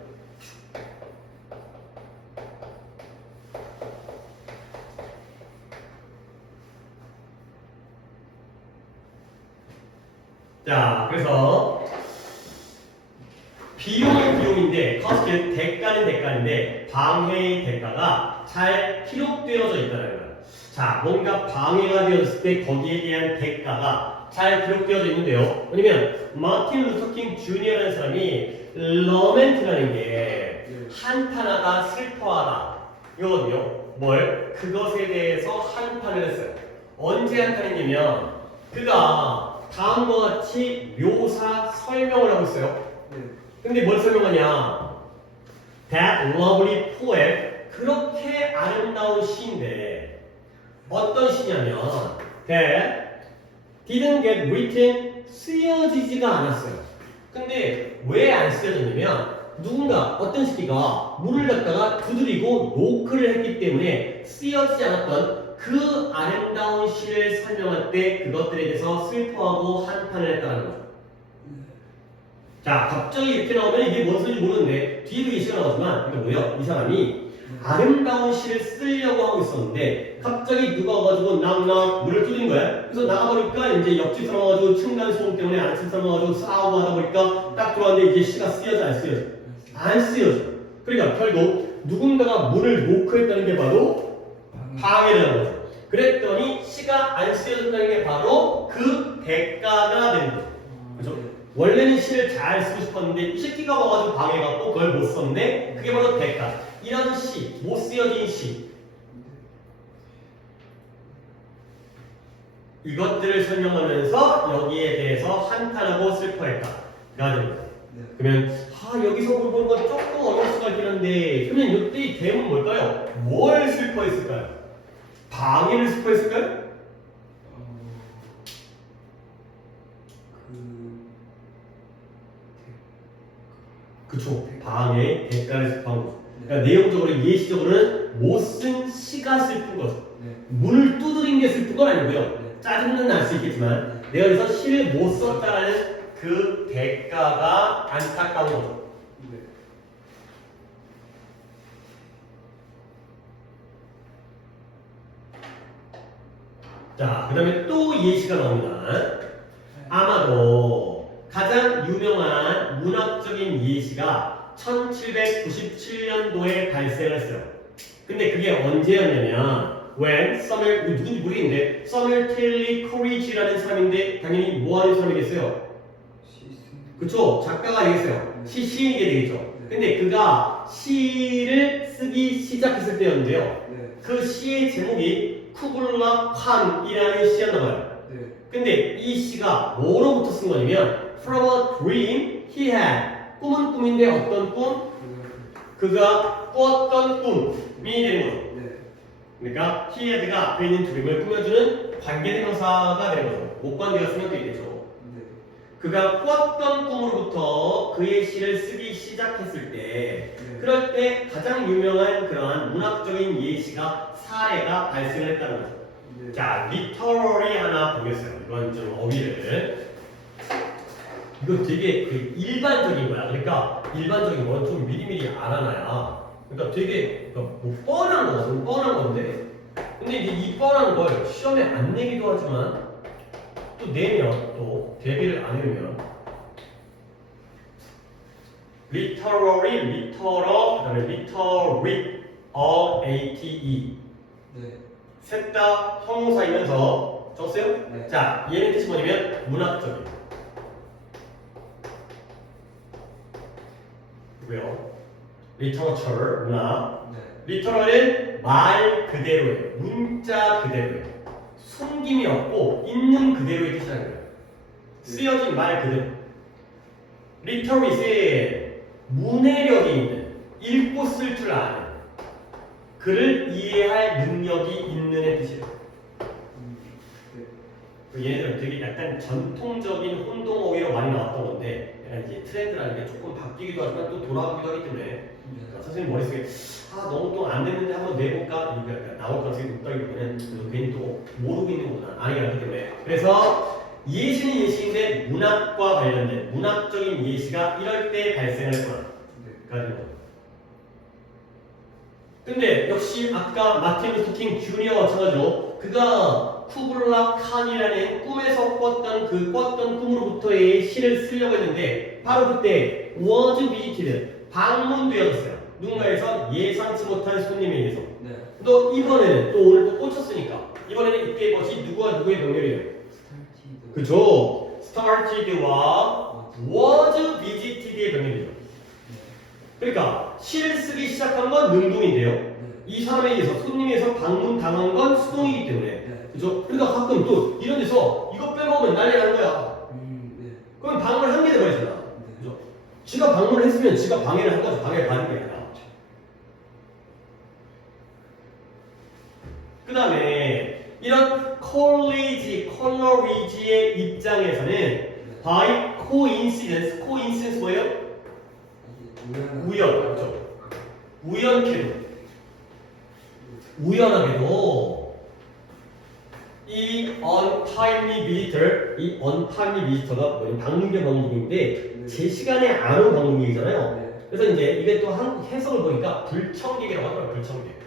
자, 그래서 비용은 비용인데 cost 대가는 대가인데 방해의 대가가 잘 기록되어져 있다는 거예요. 자, 뭔가 방해가 되었을 때 거기에 대한 대가가 잘 기록되어져 있는데요. 왜냐면 마틴 루터 킹 주니어라는 사람이 lamen트라는 게 한탄하다, 슬퍼하다 이거거든요. 뭘? 그것에 대해서 한탄을 했어요. 언제 한탄했냐면 그가 다음과 같이 묘사 설명을 하고 있어요. 근데 뭘 설명하냐? That lovely poem. 그렇게 아름다운 시인데 어떤 시냐면 That didn't get written. 쓰여지지가 않았어요. 근데 왜 안 쓰여졌냐면 누군가 어떤 시기가 물을 갖다가 두드리고 노크를 했기 때문에 쓰여지지 않았던 그 아름다운 시를 설명할 때 그것들에 대해서 슬퍼하고 한탄을 했다는 거죠. 자, 갑자기 이렇게 나오면 이게 뭔 소리인지 모르는데 뒤에도 예시가 나오지만 이게 뭐예요? 이 사람이 아름다운 시를 쓰려고 하고 있었는데 갑자기 누가 와가지고 낭낭 물을 뚫린 거야. 그래서 나가보니까 이제 옆집 사람 와가지고 층간 소음 때문에 안집 사람 와가지고 싸우고 하다 보니까 딱 들어왔는데 이제 시가 쓰여져 안 쓰여져? 안 쓰여져. 그러니까 결국 누군가가 물을 노크했다는 게 바로 방해라는 거죠. 그랬더니 시가 안 쓰여졌다는 게 바로 그 대가가 되는 거죠. 그죠? 원래는 시를 잘 쓰고 싶었는데 이 새끼가 와가지고 방해갖고 그걸 못 썼는데 그게 바로 대가. 이런 시, 못 쓰여진 시 이것들을 설명하면서 여기에 대해서 한탄하고 슬퍼했다. 가 됩니다. 그러면 여기서 보는 건 조금 어려울 수가 있긴 한데 그러면 이때 대문 뭘까요? 뭘 슬퍼했을까요? 방해를 슬퍼했을까요? 그쵸. 방해, 대가를 슬퍼한 거죠. 그러니까 내용적으로 예시적으로는 못 쓴 시가 슬픈 거죠. 문을 두드린 게 슬픈 건 아니고요. 짜증은 날 수 있겠지만 내가 그래서 시를 못 썼다라는 그 대가가 안타까운 거죠. 자, 그 다음에 또 예시가 나옵니다. 아마도 가장 유명한 문학적인 예시가 1797년도에 발생을 했어요. 근데 그게 언제였냐면 when Samuel, 누군지 모르겠는데 Samuel Taylor Coleridge라는 사람인데 당연히 뭐 하는 사람이겠어요? 그쵸? 작가가 되겠어요. 시인이게 되겠죠. 근데 그가 시를 쓰기 시작했을 때였는데요. 네. 그 시의 제목이 쿠블라 칸이라는 시였나봐요. 네. 근데 이 시가 뭐로부터 쓴 거냐면 From a dream he had. 꿈은 꿈인데 어떤 꿈? 그가 꾸었던 꿈이 되는 거죠. 네. 그러니까 he had가 앞에 있는 dream을 꾸며주는 관계대명사가 되는 거죠. 목관계가 쓰면 또 있겠죠. 네. 그가 꾸었던 꿈으로부터 그의 시를 쓰기 시작했을 때 그럴 때 가장 유명한 그러한 문학적인 예시가 사례가 발생을 했다는 거죠. 네. 자, 리터럴이 하나 보겠어요. 이건 좀 어휘를. 이거 되게 그 일반적인 거야. 그러니까 일반적인 건 좀 미리미리 알아놔야. 그러니까 되게 그러니까 뭐 뻔한 거거든. 뻔한 건데. 근데 이제 이 뻔한 걸 시험에 안 내기도 하지만 또 내면 또 대비를 안 해면 literary, literal, 그다음에 literary, A-T-E 네. 셋 다 형용사이면서 적었어요? 네. 자, 얘는 뜻이 뭐냐면 문학적인 뭐요? literature, 문학 네. literal은 말 그대로예요. 문자 그대로예요. 숨김이 없고 있는 그대로의 뜻이라는 거예요. 쓰여진 말 그대로. 리터리스의 문해력이 있는, 읽고 쓸 줄 아는, 그를 이해할 능력이 있는의 뜻이에요. 네. 얘네들은 되게 약간 전통적인 혼동어휘로 많이 나왔던 건데 약간 이제 트렌드라는 게 조금 바뀌기도 하지만 또 돌아가기도 하기 때문에 선생님 머릿속에 너무 또 안 됐는데 한번 내볼까? 이게 약간 나올 가능성이 높다기보다는 괜히 또 모르고 있는 거구나. 아니기 때문에. 그래서 예시는 예시인데 문학과 관련된 문학적인 예시가 이럴 때 발생을 했구나. 가지고. 근데 역시 아까 마틴 루터 킹 주니어와 마찬가지로 그가 쿠블라 칸이라는 꿈에서 꿨던 그 꿨던 꿈으로부터의 시를 쓰려고 했는데 바로 그때 was visited 방문되었어요. 누군가에서 예상치 못한 손님에 의해서. 네. 또 이번에는 또 오늘 또 꽂혔으니까 이번에는 이때 뭐지 누구와 누구의 병렬이에요? 스타티드. 그죠? started와 was visited의 병렬이죠. 그러니까 시를 쓰기 시작한 건 능동인데요. 네. 이 사람에 의해서 손님에서 방문당한 건 수동이기 때문에. 네. 그죠? 그러니까 가끔 또 이런 데서 이거 빼먹으면 난리 나는 거야. 네. 그럼 방문을 한 게 돼버리잖아. 네. 그죠? 지가 방문을 했으면 지가 방해를 한 거죠. 방해를 받은 게 아니라. 그 다음에 이런 콜리지의 입장에서는 by coincidence 뭐예요? 우연, 그렇죠? 우연하게도 이 untimely visitor가 뭐냐면 방문객 방문객인데 제 시간에 안 온 방문객이잖아요. 네. 그래서 이제 이게 또 한국 해석을 보니까 불청객이라고 하더라고요. 불청객.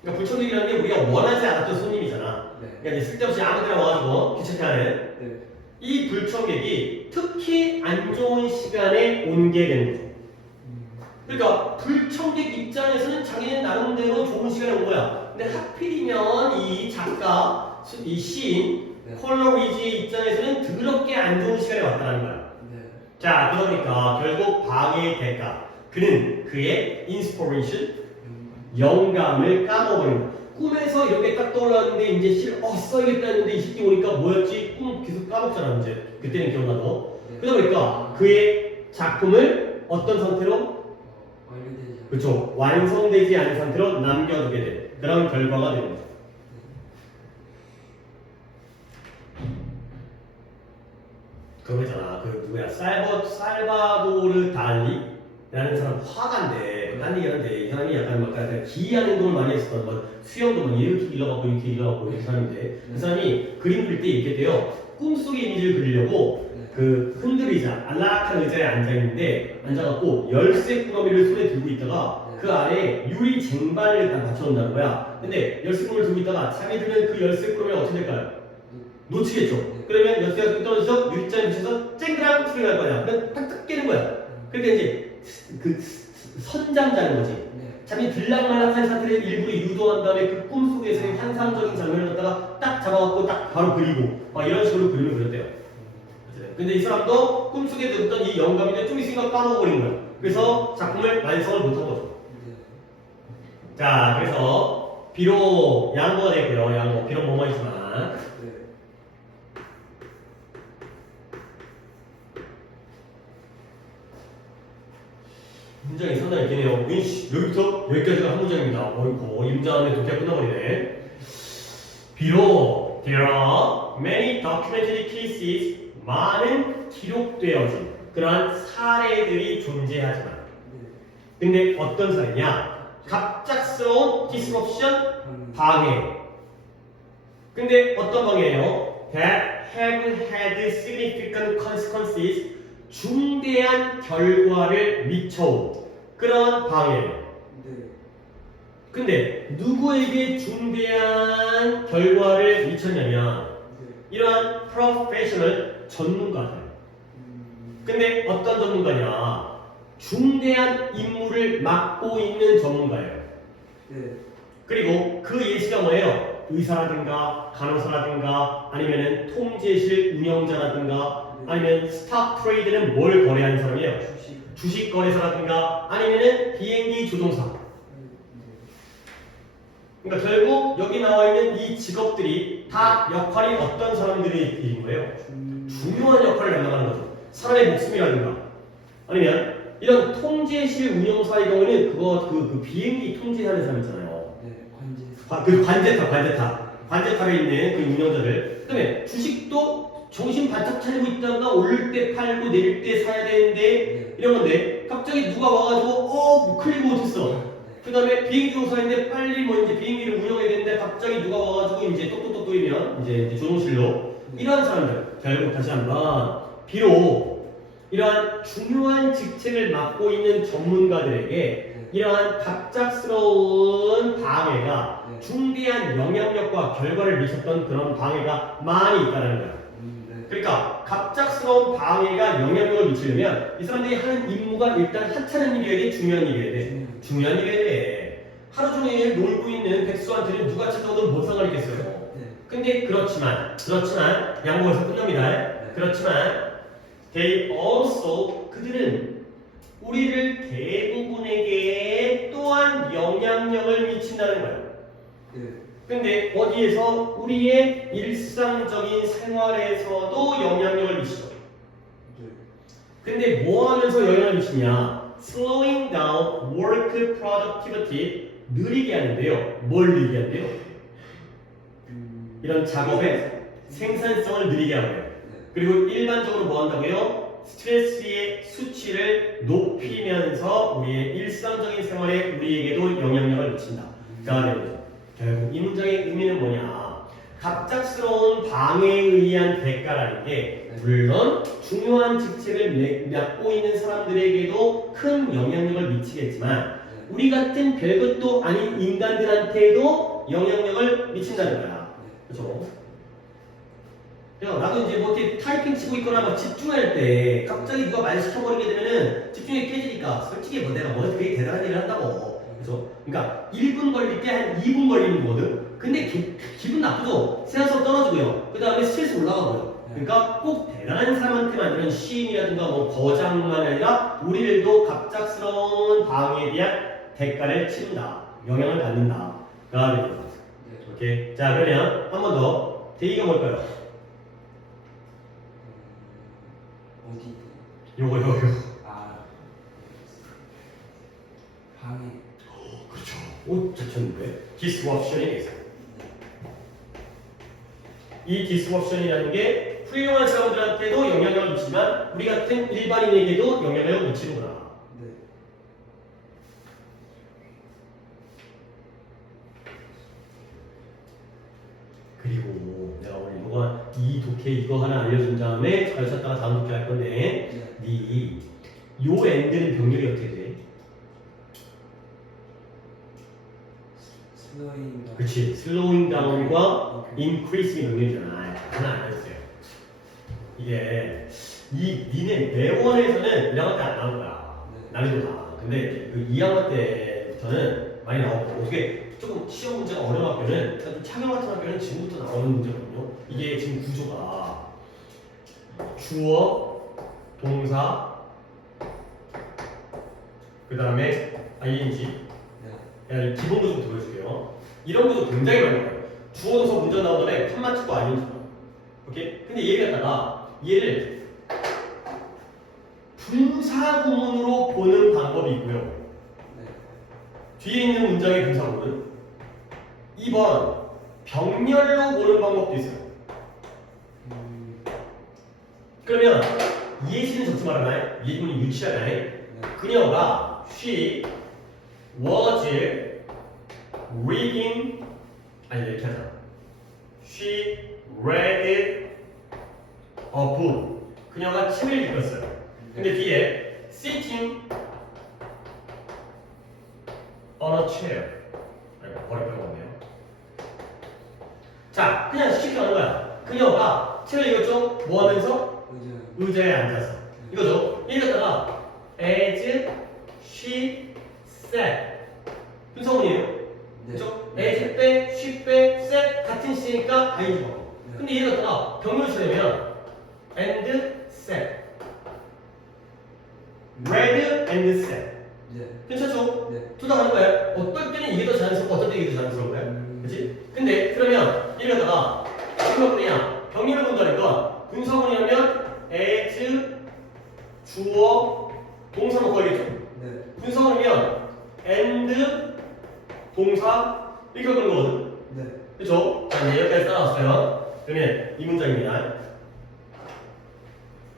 그러니까 불청객이라는 게 우리가 원하지 않았던 손님이잖아. 네. 그러니까 이제 쓸데없이 아무 데나 와가지고 귀찮게 하는 네. 이 불청객이 특히 안 좋은 시간에 온 게 되는 거죠. 그러니까 불청객 입장에서는 자기는 나름대로 좋은 시간에 온 거야. 근데 하필이면 이 작가, 이 시인 네. 콜러리지의 입장에서는 더럽게 안 좋은 시간에 왔다는 거야. 네. 자, 그러니까 결국 방해의 대가. 그는 그의 인스피레이션, 영감을 까먹어버린 거야. 꿈에서 이렇게 딱 떠올랐는데 이제 써야겠다 했는데 이 새끼 오니까 뭐였지? 꿈 계속 까먹잖아 이제. 그때는 기억나도. 네. 그러다 보니까 그의 작품을 어떤 상태로? 완료되지 않은. 그렇죠. 완성되지 않은 상태로 남겨두게 된 그런 결과가 되는 거죠. 그거잖아. 그 누구야? 살바도르 달리라는 사람 화가인데 딴 얘기하는데 이 사람이 약간 막 기이한 행동을 많이 했었던 뭐 수영도 막 이렇게 일러갖고 이렇게 일러갖고 이런 사람인데 그 사람이 그림 그릴 때 이렇게 돼요. 꿈속의 이미지를 그리려고 그 흔들의자, 안락한 의자에 앉아있는데 앉아갖고 열쇠 꾸러미를 손에 들고 있다가 그 아래에 유리 쟁반을 딱 맞춰놓는다는 거야. 근데 열쇠 꾸러미를 들고 있다가 잠이 들면 그 열쇠 꾸러미가 어떻게 될까요? 놓치겠죠. 그러면 열쇠가 떨어져서 유리잔에 미쳐서 쨍그랑 소리가 날 거야. 그러면 탁탁 깨는 거야. 그러니까 이제 그 선잠 자는 거지. 잠이 들락말락한 상태를 일부러 유도한 다음에 그 꿈속에서의 환상적인 장면을 갖다가 딱 잡아갖고 딱 바로 그리고 막 이런 식으로 그림을 그렸대요. 근데 이 사람도 꿈속에 들었던 이 영감인데 좀 있으니까 까먹어버린 거야. 그래서 작품을 완성을 못한 거죠. 자, 그래서 비록 양보가 되고요. 양보, 비록 뭐뭐이지만 문장이 상당히 기네요. 여기부터 여기까지가 한 문장입니다. 어이구, 이 문장 안에 독해가 끝나버리네. 비록 there are many documented cases, 많은 기록되어진 그러한 사례들이 존재하지만 근데 어떤 사례냐? 갑작스러운 disruption, 방해. 근데 어떤 방해예요? That have had significant consequences, 중대한 결과를 미쳐온 그런 방해예요. 근데 누구에게 중대한 결과를 미쳤냐면 이러한 프로페셔널 전문가들. 근데 어떤 전문가냐? 중대한 임무를 맡고 있는 전문가예요. 그리고 그 예시가 뭐예요? 의사라든가 간호사라든가 아니면은 통제실 운영자라든가 아니면 스탁 트레이드는 뭘 거래하는 사람이에요? 주식 거래사라든가 아니면은 비행기 조종사. 그러니까 결국 여기 나와 있는 이 직업들이 다 역할이 어떤 사람들인 거예요? 중요한 역할을 담당하는 거죠. 사람의 목숨이라든가 아니면 이런 통제실 운영사의 경우에는 그 비행기 통제하는 사람 있잖아요. 그 관제탑에 있는 그 운영자들. 그다음에 주식도 정신 바짝 차리고 있다가 오를 때 팔고 내릴 때 사야 되는데 이런 건데 갑자기 누가 와가지고 클릭 못했어. 그 다음에 비행기 조종사인데 빨리 뭐 이제 비행기를 운영해야 되는데 갑자기 누가 와가지고 이제 똑똑똑 돌리면 이제 조종실로 이러한 사람들 결국 다시 한번 비록 이러한 중요한 직책을 맡고 있는 전문가들에게 이러한 갑작스러운 방해가 중대한 영향력과 결과를 미쳤던 그런 방해가 많이 있다는 거야. 그러니까 갑작스러운 방해가 영향력을 미치려면 이 사람들이 하는 임무가 일단 하찮은 일이어야 돼, 중요한 일이어야 돼. 중요한 일이어야 돼. 하루 종일 놀고 있는 백수한테는 누가 찾아오든 뭔 상관이 있겠어요. 근데 그렇지만 양보해서 끝납니다. 그렇지만 they also 그들은 우리를 대부분에게 또한 영향력을 미친다는 거예요. 근데 어디에서? 우리의 일상적인 생활에서도 영향력을 미치죠. 근데 뭐 하면서 영향을 미치냐? Slowing down work productivity, 느리게 하는데요. 뭘 느리게 한대요? 이런 작업의 생산성을 느리게 하고요. 그리고 일반적으로 뭐 한다고요? 스트레스의 수치를 높이면서 우리의 일상적인 생활에 우리에게도 영향력을 미친다. 결국 이 문장의 의미는 뭐냐? 갑작스러운 방해에 의한 대가라는 게 물론 중요한 직책을 맡고 있는 사람들에게도 큰 영향력을 미치겠지만 우리 같은 별것도 아닌 인간들한테도 영향력을 미친다는 거야. 그렇죠? 나도 이제 뭐 이렇게 타이핑 치고 있거나 막 집중할 때 갑자기 누가 말 시켜버리게 되면은 집중이 깨지니까 솔직히 뭐 내가 뭐 되게 대단한 일을 한다고. 그죠? 그러니까 1분 걸릴 때 한 2분 걸리는 거거든. 근데 기분 나쁘죠? 생산성 떨어지고요. 그 다음에 스트레스 올라가고요. 그러니까 꼭 대단한 사람한테만 이런 시인이라든가 뭐 거장만 아니라 우리들도 갑작스러운 방해에 대한 대가를 치른다. 영향을 받는다. 가 되는 거죠. 오케이. 자, 그러면 한 번 더. 대의가 뭘까요? 어디? 요거. 방해. 그렇죠. 오, 잘 쳤는데. disruption이 있어요. 이 disruption이라는 게 훌륭한 사람들한테도 영향력을 미치지만 우리 같은 일반인에게도 영향력을 미치는구나. 그리고 내가 오늘 이 독해 이거 하나 알려준 다음에 잘 찾다가 다음 독해 할 건데 요 엔드는 병렬이 어떻게 돼? 그렇지. slowing down과 increasing 병렬이잖아. 하나 알려주세요. 이게 니네 매원에서는 1학년 때 안 나온 거야. 난이도다. 근데 그 2학년 때 저는 많이 나오고 어떻게 조금 시험 문제가 어려운 학교는 좀 참여 같은 학교는 지금부터 나오는 문제거든요. 이게 지금 구조가 주어, 동사, 그 다음에 ing. 네. 기본 구조 좀 보여줄게요. 이런 구조 굉장히 많이 나와요. 주어, 동사 문제 나오는 다음에 칸만 찍고 ing. 오케이? 근데 얘를 갖다가 얘를 분사구문으로 보는 방법이 있고요. 네. 뒤에 있는 문장의 분사구문. 2번 병렬로 보는 방법도 있어요. 그러면 예시는 적지 말아나요? 예문이 유치하나요? 네. 그녀가 she was reading 아니 이렇게 하자. She read a book. 그녀가 책을 읽었어요. 근데 뒤에 sitting on a chair. 아이고 머리 빼먹었네요. 자, 그냥 쉽게 하는 거야. 그녀가 책을 읽었죠? 뭐 하면서? 의자에 앉아서. 이거죠. 읽었다가 as she sat. 분사문이에요. 그렇죠? as 빼, she 빼, sat 같은 시니까 ing 바꿔. 근데 읽었다가 병렬 처리면 and sat. read and sat. 괜찮죠? 둘 다 가는 거예요. 어떨 때는 이게 더 자연스럽고 어떨 때는 이게 더 자연스러운 거예요. 그렇지? 근데 그러면 이러다가 이거 그냥 병렬을 본다니까 분사문이라면 as 주어 동사 넣고 하겠죠? 분사문이면 and 동사 이렇게 하는 거거든. 그렇죠? 자 이제 여기까지 따라왔어요. 그러면 이 문장입니다.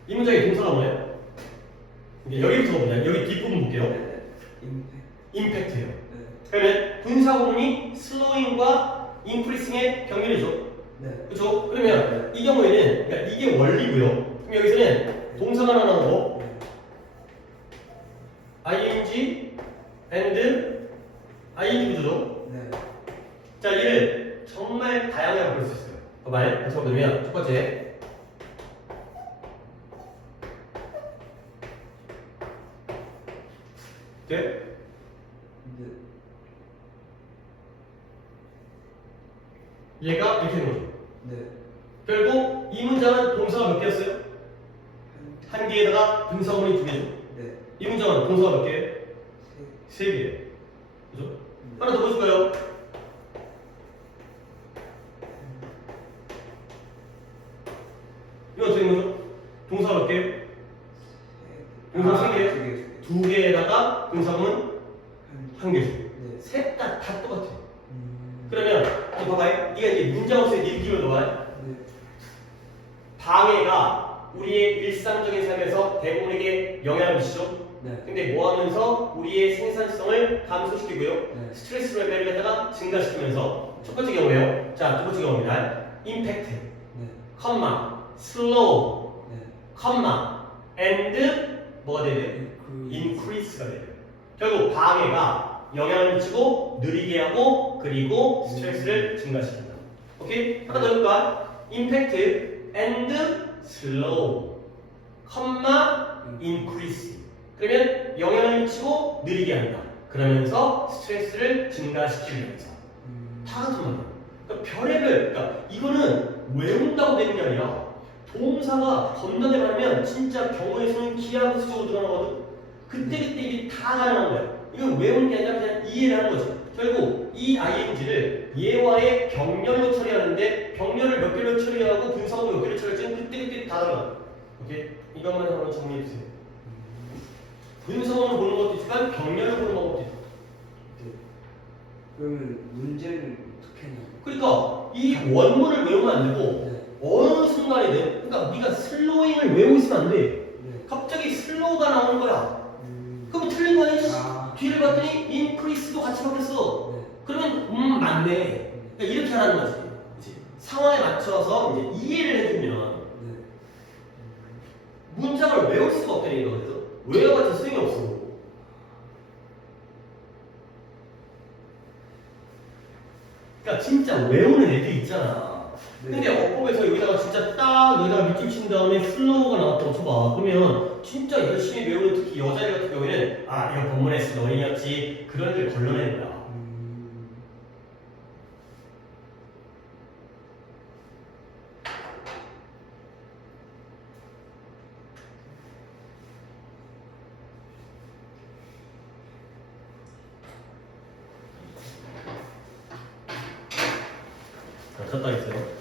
이 문장의 동사가 뭐예요? 여기부터 보자. 여기 뒷부분 볼게요. 임팩트예요. 그러면 분사구문이 slowing과 increasing의 병렬이죠. 그렇죠? 그러면 이 경우에는 그러니까 이게 원리고요. 그럼 여기서는 동사가 하나 나오고 ing and ing 구조죠. 자, 이를 정말 다양하게 볼 수 있어요. 봐봐요. 다시 한번 보면 첫 번째 네? 얘가 이렇게 되는 거죠. 결국 이 문장은 동사가 몇 개였어요? 한 개에다가 분사구문이 두 개죠. 이 문장은 동사가 몇 개예요? 세 개예요. 그죠? 하나 더 보여줄까요? 이거 어떻게 되는 거죠? 동사가 몇 개예요? 동사 세 개예요? 두 개에다가 분사구문 한 개죠. 셋 다 똑같아요. 그러면 봐봐요. 네가 이제 문장 없이 느낌을 넣어요. 방해가 우리의 일상적인 삶에서 대부분에게 영향을 미치죠. 근데 뭐 하면서 우리의 생산성을 감소시키고요. 스트레스 레벨을 갖다가 증가시키면서 첫 번째 경우예요. 자, 두 번째 경우입니다. 임팩트, 컴마, 슬로우, 컴마, and 뭐가 돼요? increase가 돼요. 결국 방해가 영향을 미치고 느리게 하고 그리고 스트레스를 증가시킨다. 오케이? 하나 더 해볼까? 임팩트 and slow, 컴마, increase. 그러면 영향을 미치고 느리게 한다. 그러면서 스트레스를 증가시키면서 다 같은 말이야. 그러니까 별의별, 그러니까 이거는 외운다고 되는 게 아니라 동사가 건너에 말하면 진짜 경우의 수는 기하고 수적으로 늘어나거든. 그때그때 이게 다 가능한 거야. 이건 외우는 게 아니라 그냥 이해를 하는 거지. 결국 이 ing를 얘와의 병렬로 처리하는데 병렬을 몇 개로 처리하고 분사구문 몇 개로 처리할지는 그때그때 다 달라. 오케이? 이것만 한번 정리해주세요. 분사구문을 보는 것도 있지만 병렬을 보는 방법도 있어. 그러면 문제를 어떻게 하냐고. 그러니까 이 원문을 외우면 안 되고 어느 순간이든 그러니까 네가 슬로잉을 외우고 있으면 안 돼. 갑자기 슬로우가 나오는 거야. 그럼 틀린 거 아니야? 뒤를 봤더니 increase도 같이 바뀌었어. 그러면 맞네. 그러니까 이렇게 하라는 거지. 그치? 상황에 맞춰서 이제 이해를 해주면 문장을 외울 수가 없다니까. 그래서 외워봤자 소용이 없어. 그러니까 진짜 외우는 애들 있잖아. 근데 어법에서 여기다가 진짜 딱 여기다가 밑줄 친 다음에 슬로우가 나왔다고 쳐봐. 그러면 진짜 열심히 배우는 특히 여자애 같은 경우에는 아 이거 본문에 쓴 어린이였지 그런 애들 걸러내는 거야. 자, 쳤다 했어요.